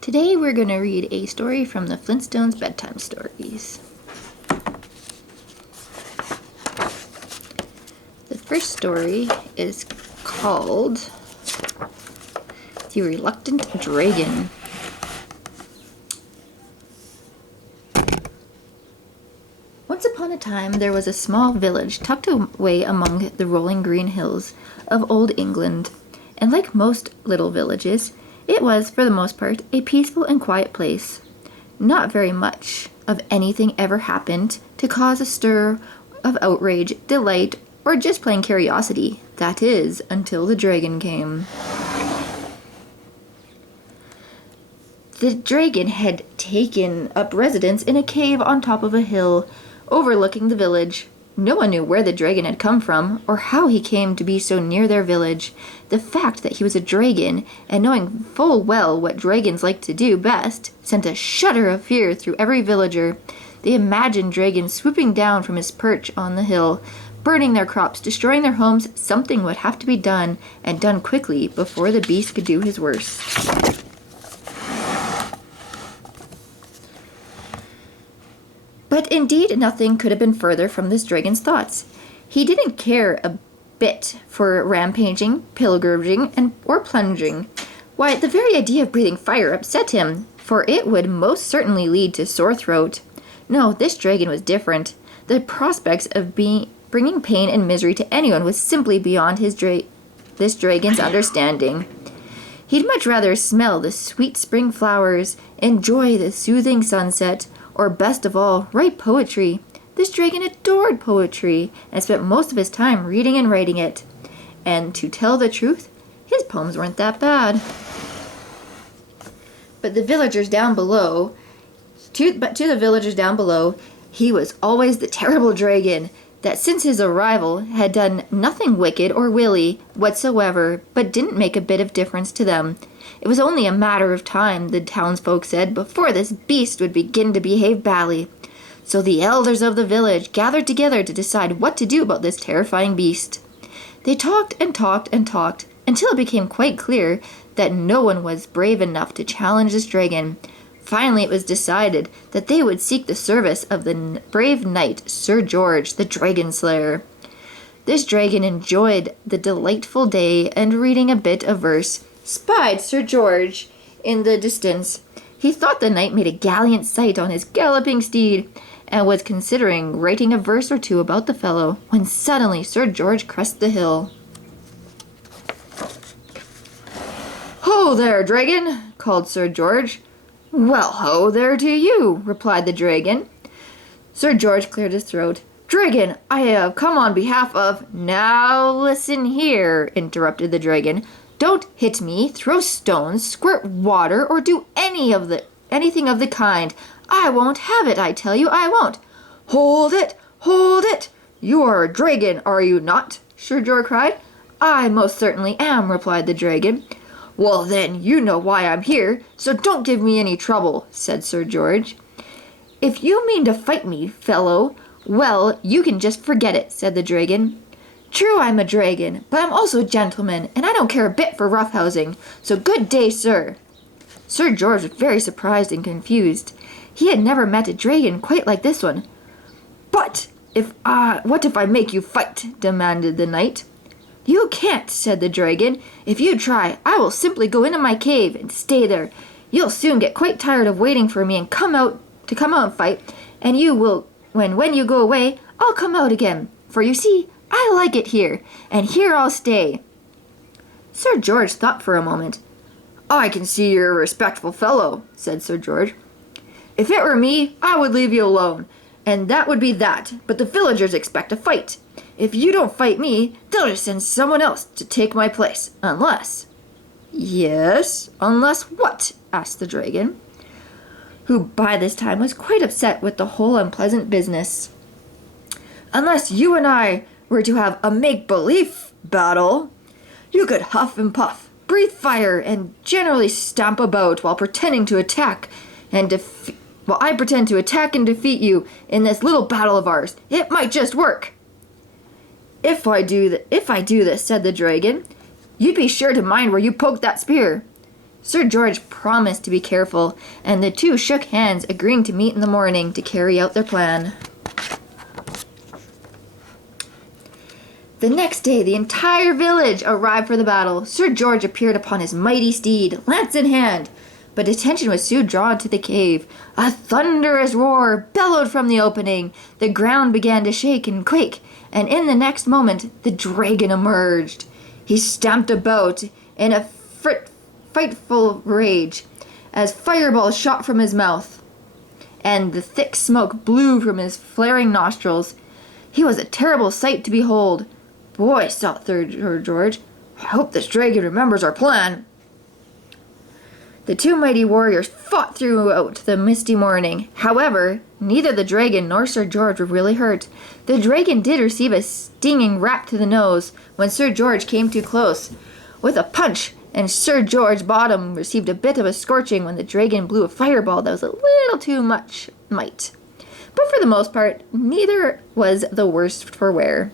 Today we're going to read a story from the Flintstones bedtime stories. The first story is called The Reluctant Dragon. Once upon a time there was a small village tucked away among the rolling green hills of old England, and like most little villages, it was, for the most part, a peaceful and quiet place. Not very much of anything ever happened to cause a stir of outrage, delight, or just plain curiosity. That is, until the dragon came. The dragon had taken up residence in a cave on top of a hill overlooking the village. No one knew where the dragon had come from, or how he came to be so near their village. The fact that he was a dragon, and knowing full well what dragons like to do best, sent a shudder of fear through every villager. They imagined dragon swooping down from his perch on the hill, burning their crops, destroying their homes. Something would have to be done, and done quickly, before the beast could do his worst. But indeed, nothing could have been further from this dragon's thoughts. He didn't care a bit for rampaging, pillaging, or plunging. Why, the very idea of breathing fire upset him, for it would most certainly lead to sore throat. No, this dragon was different. The prospects of bringing pain and misery to anyone was simply beyond this dragon's understanding. He'd much rather smell the sweet spring flowers, enjoy the soothing sunset, or best of all, write poetry. This dragon adored poetry, and spent most of his time reading and writing it. And to tell the truth, his poems weren't that bad. But to the villagers down below, he was always the terrible dragon that since his arrival had done nothing wicked or willy whatsoever, but didn't make a bit of difference to them. It was only a matter of time, the townsfolk said, before this beast would begin to behave badly. So the elders of the village gathered together to decide what to do about this terrifying beast. They talked and talked and talked, until it became quite clear that no one was brave enough to challenge this dragon. Finally, it was decided that they would seek the service of the brave knight, Sir George, the dragon slayer. This dragon enjoyed the delightful day, and reading a bit of verse, spied Sir George in the distance. He thought the knight made a gallant sight on his galloping steed, and was considering writing a verse or two about the fellow, when suddenly Sir George crested the hill. "Ho there, dragon!" called Sir George. "Well, ho there to you," replied the dragon. Sir George cleared his throat. "Dragon, I have come on behalf of—" "Now listen here," interrupted the dragon. "Don't hit me, throw stones, squirt water, or do anything of the kind. I won't have it, I tell you, I won't." "Hold it! Hold it! You are a dragon, are you not?" Sir George cried. "I most certainly am," replied the dragon. "Well then, you know why I'm here, so don't give me any trouble," said Sir George. "If you mean to fight me, fellow, well, you can just forget it," said the dragon. "True, I'm a dragon, but I'm also a gentleman, and I don't care a bit for roughhousing, so good day, sir." Sir George was very surprised and confused. He had never met a dragon quite like this one. "But what if I make you fight?" demanded the knight. "You can't," said the dragon. "If you try, I will simply go into my cave and stay there. You'll soon get quite tired of waiting for me and come out and fight, and you will, when you go away, I'll come out again. For you see, I like it here, and here I'll stay." Sir George thought for a moment. "I can see you're a respectful fellow," said Sir George. "If it were me, I would leave you alone, and that would be that, but the villagers expect a fight. If you don't fight me, they'll just send someone else to take my place, unless—" "Yes, unless what?" asked the dragon, who by this time was quite upset with the whole unpleasant business. "Unless you and I were to have a make-believe battle. You could huff and puff, breathe fire, and generally stamp about while pretending to attack and while I pretend to attack and defeat you in this little battle of ours. It might just work." If I do this," said the dragon, "you'd be sure to mind where you poked that spear." Sir George promised to be careful, and the two shook hands, agreeing to meet in the morning to carry out their plan. The next day, the entire village arrived for the battle. Sir George appeared upon his mighty steed, lance in hand, but attention was soon drawn to the cave. A thunderous roar bellowed from the opening. The ground began to shake and quake, and in the next moment, the dragon emerged. He stamped about in a frightful rage as fireballs shot from his mouth, and the thick smoke blew from his flaring nostrils. He was a terrible sight to behold. Boy, thought Sir George, I hope this dragon remembers our plan. The two mighty warriors fought throughout the misty morning. However, neither the dragon nor Sir George were really hurt. The dragon did receive a stinging rap to the nose when Sir George came too close with a punch, and Sir George Bottom received a bit of a scorching when the dragon blew a fireball that was a little too much might. But for the most part, neither was the worse for wear.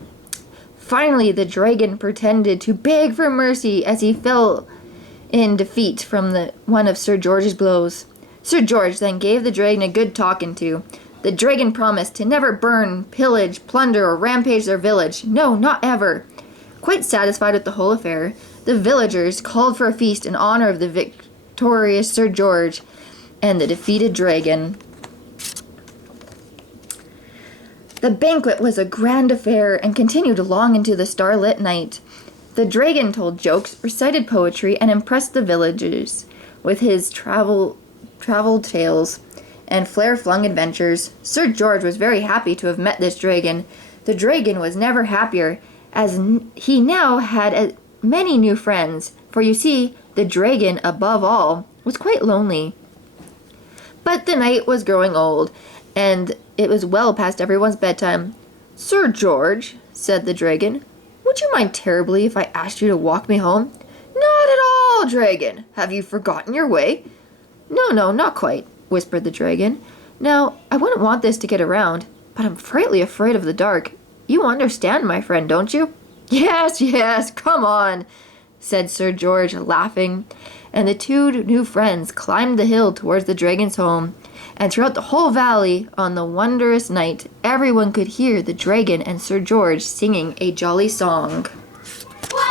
Finally, the dragon pretended to beg for mercy as he fell in defeat from one of Sir George's blows. Sir George then gave the dragon a good talking to. The dragon promised to never burn, pillage, plunder, or rampage their village. No, not ever. Quite satisfied with the whole affair, the villagers called for a feast in honor of the victorious Sir George and the defeated dragon. The banquet was a grand affair and continued long into the starlit night. The dragon told jokes, recited poetry, and impressed the villagers with his travel tales and flare-flung adventures. Sir George was very happy to have met this dragon. The dragon was never happier, as he now had many new friends, for you see, the dragon, above all, was quite lonely. But the night was growing old, and it was well past everyone's bedtime. Sir George, said the dragon, would you mind terribly if I asked you to walk me home? Not at all, dragon. Have you forgotten your way? No, not quite, whispered the dragon. Now, I wouldn't want this to get around, but I'm frightfully afraid of the dark. You understand, my friend, don't you? Yes, come on, said Sir George, laughing, and the two new friends climbed the hill towards the dragon's home. And throughout the whole valley, on the wondrous night, everyone could hear the dragon and Sir George singing a jolly song.